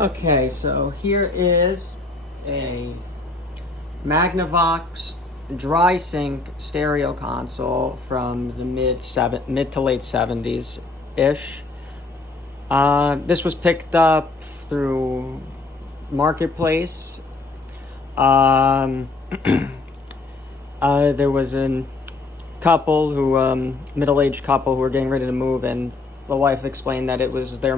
Okay, so here is a Magnavox dry sync stereo console from the mid to late 70s ish. This was picked up through Marketplace. There was a couple who middle-aged couple who were getting ready to move, and the wife explained that it was her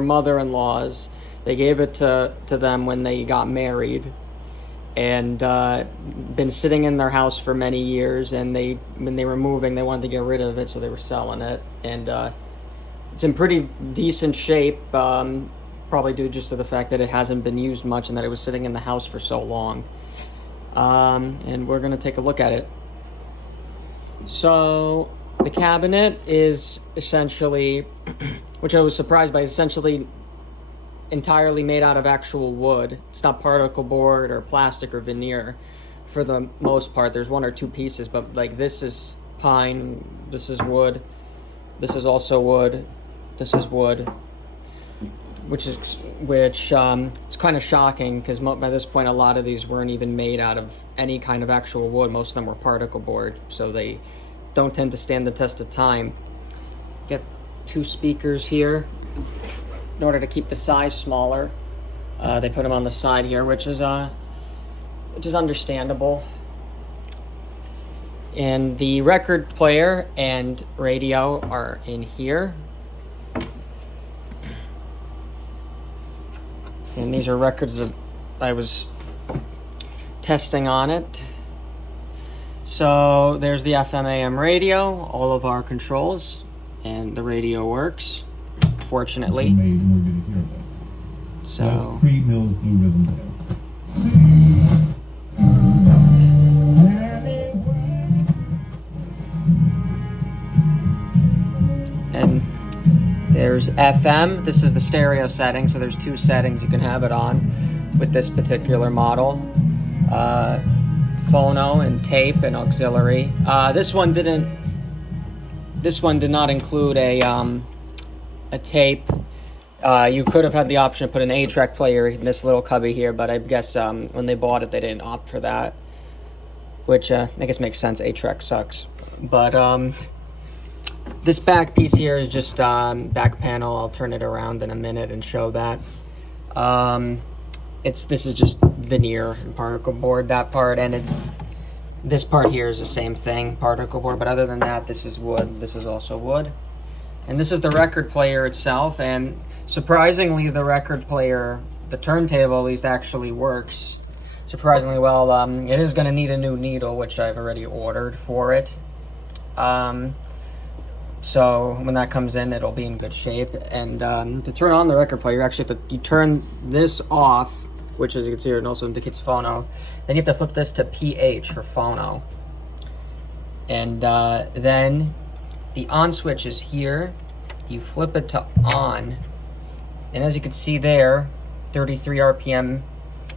mother-in-law's. They gave it to them when they got married, and been sitting in their house for many years. And when they were moving, they wanted to get rid of it, so they were selling it. And it's in pretty decent shape, probably due just to the fact that it hasn't been used much and that it was sitting in the house for so long. And we're gonna take a look at it. So the cabinet is essentially, which I was surprised by, essentially entirely made out of actual wood. It's not particle board or plastic or veneer for the most part. There's one or two pieces, but like this is pine, this is wood, this is also wood, this is wood, which it's kind of shocking because by this point a lot of these weren't even made out of any kind of actual wood. Most of them were particle board, so they don't tend to stand the test of time. Get two speakers here. In order to keep the size smaller, they put them on the side here, which is understandable. And the record player and radio are in here. And these are records that I was testing on it. So there's the FM AM radio, all of our controls, and the radio works, fortunately. So that's pre-Mills Blue Rhythm Tail. And there's FM. This is the stereo setting, so there's two settings you can have it on with this particular model. Phono and tape and auxiliary. This one did not include a tape. You could have had the option to put an 8-track player in this little cubby here, but I guess when they bought it, they didn't opt for that, which I guess makes sense. 8-track sucks. But this back piece here is just back panel. I'll turn it around in a minute and show that. This is just veneer and particle board, that part, and this part here is the same thing, particle board, but other than that, this is wood. This is also wood. And this is the record player itself, and surprisingly, the record player, the turntable at least, actually works surprisingly well. It is going to need a new needle, which I've already ordered for it. So when that comes in, it'll be in good shape. And to turn on the record player, you actually have to turn this off, which, as you can see here, it also indicates phono. Then you have to flip this to PH for phono. And then the on switch is here. You flip it to on, and as you can see there, 33 RPM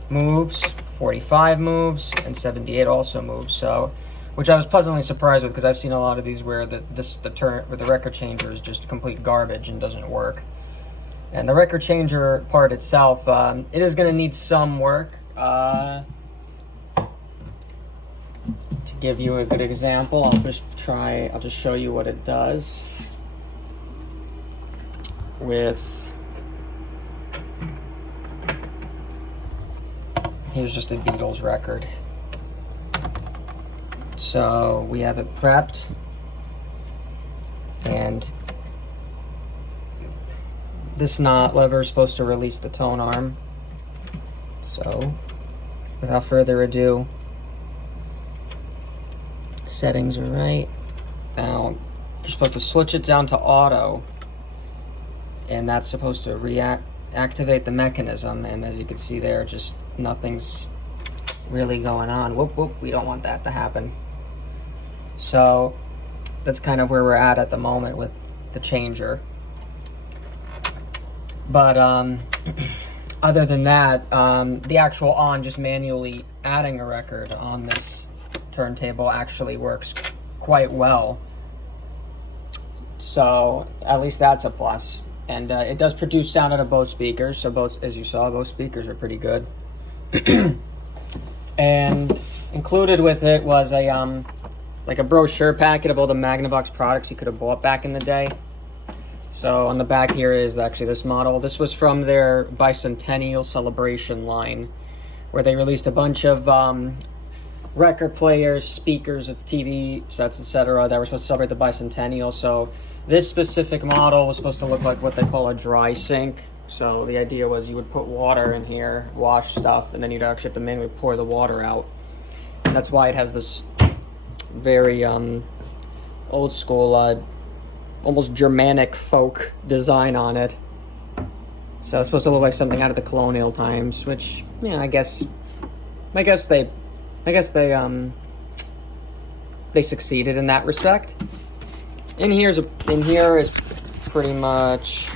moves, 45 moves, and 78 also moves. So, which I was pleasantly surprised with, because I've seen a lot of these where the record changer is just complete garbage and doesn't work. And the record changer part itself, it is going to need some work. To give you a good example, I'll just show you what it does here's just a Beatles record. So we have it prepped, and this knot lever is supposed to release the tone arm. So without further ado, settings are right. Now you're supposed to switch it down to auto, and that's supposed to activate the mechanism. And as you can see there, just nothing's really going on. Whoop whoop, we don't want that to happen. So that's kind of where we're at the moment with the changer. But other than that, the actual just manually adding a record on this turntable actually works quite well. So at least that's a plus. And it does produce sound out of both speakers, so both, as you saw, both speakers are pretty good. And included with it was a like a brochure packet of all the Magnavox products you could have bought back in the day. So on the back here is actually this model. This was from their bicentennial celebration line, where they released a bunch of record players, speakers, TV sets, etc. that were supposed to celebrate the bicentennial. So this specific model was supposed to look like what they call a dry sink. So the idea was you would put water in here, wash stuff, and then you'd actually have to manually pour the water out. And that's why it has this very old school, almost Germanic folk design on it. So it's supposed to look like something out of the colonial times, which, yeah, I guess they succeeded in that respect. In here is pretty much,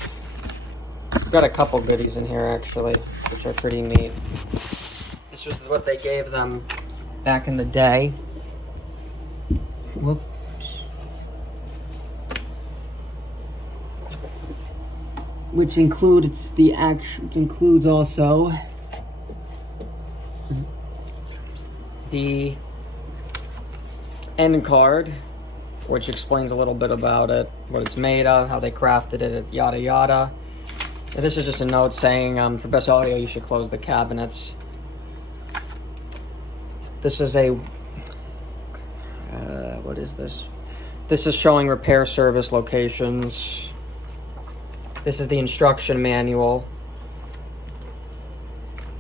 got a couple goodies in here actually, which are pretty neat. This was what they gave them back in the day. Whoops. Which includes also the end card, which explains a little bit about it, what it's made of, how they crafted it, yada yada. And this is just a note saying, for best audio, you should close the cabinets. This is a, what is this? This is showing repair service locations. This is the instruction manual.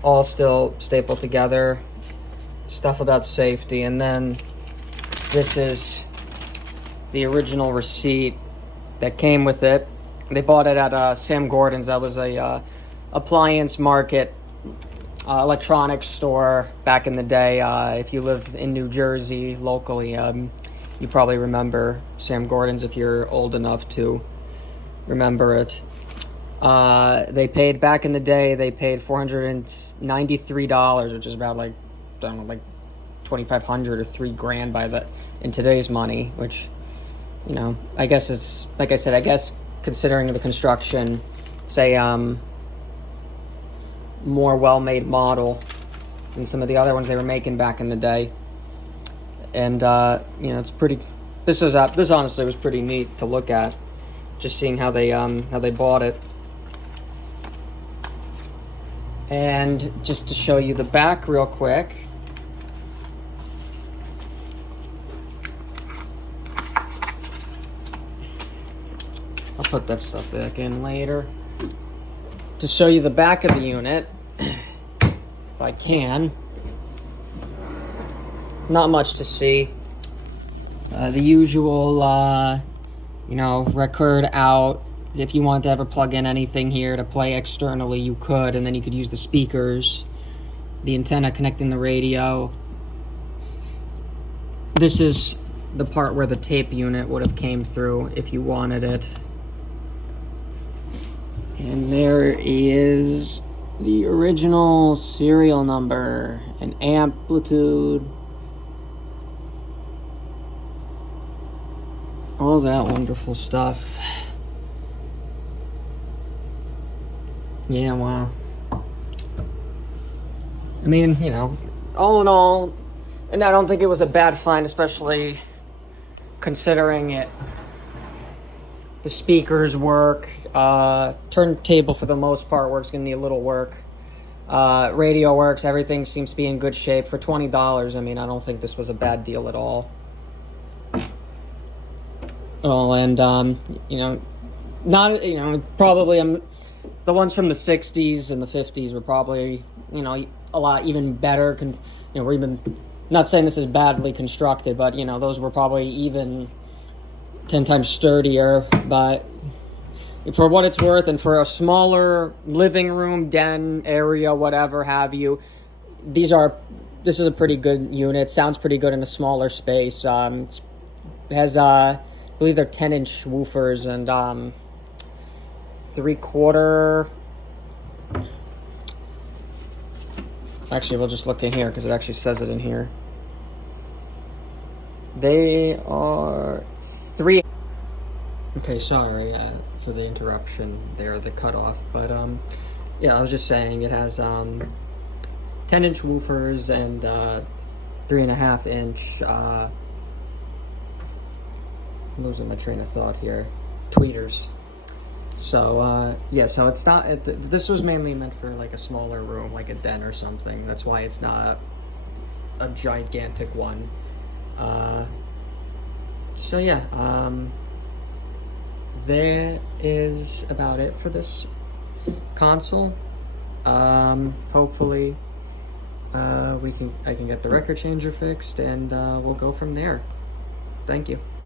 All still stapled together. Stuff about safety. And then this is the original receipt that came with it. They bought it at Sam Gordon's. That was a appliance market electronics store back in the day. If you live in New Jersey locally, you probably remember Sam Gordon's if you're old enough to remember it. They paid back in the day. They paid $493, which is about like, I don't know, like $2,500 or $3,000 in today's money. Which, you know, I guess it's like I said. I guess considering the construction, say more well-made model than some of the other ones they were making back in the day. And you know, it's pretty. This honestly was pretty neat to look at, just seeing how they bought it. And just to show you the back real quick. I'll put that stuff back in later. To show you the back of the unit, if I can. Not much to see. The usual, you know, record out. If you want to ever plug in anything here to play externally, you could, and then you could use the speakers, the antenna connecting the radio. This is the part where the tape unit would have came through if you wanted it. And there is the original serial number and amplitude. All that wonderful stuff. Yeah, wow. I mean, you know, all in all, and I don't think it was a bad find, especially considering it. The speakers work. Turntable for the most part works. Gonna need a little work. Radio works. Everything seems to be in good shape for $20. I mean, I don't think this was a bad deal at all. Oh, and you know, not, you know, probably the ones from the 60s and the 50s were probably, you know, a lot even better. You know, we're even not saying this is badly constructed, but you know, those were probably even 10 times sturdier. But for what it's worth, and for a smaller living room, den area, whatever have you, this is a pretty good unit. Sounds pretty good in a smaller space. It has I believe they're 10-inch woofers and 3/4. Actually, we'll just look in here because it actually says it in here. They are 3. Okay, sorry. for the interruption there, the cutoff. But yeah, I was just saying it has 10-inch woofers and 3.5-inch. I'm losing my train of thought here. Tweeters. So yeah, so it's not. This was mainly meant for like a smaller room, like a den or something. That's why it's not a gigantic one. So yeah, that is about it for this console. Hopefully, I can get the record changer fixed, and we'll go from there. Thank you.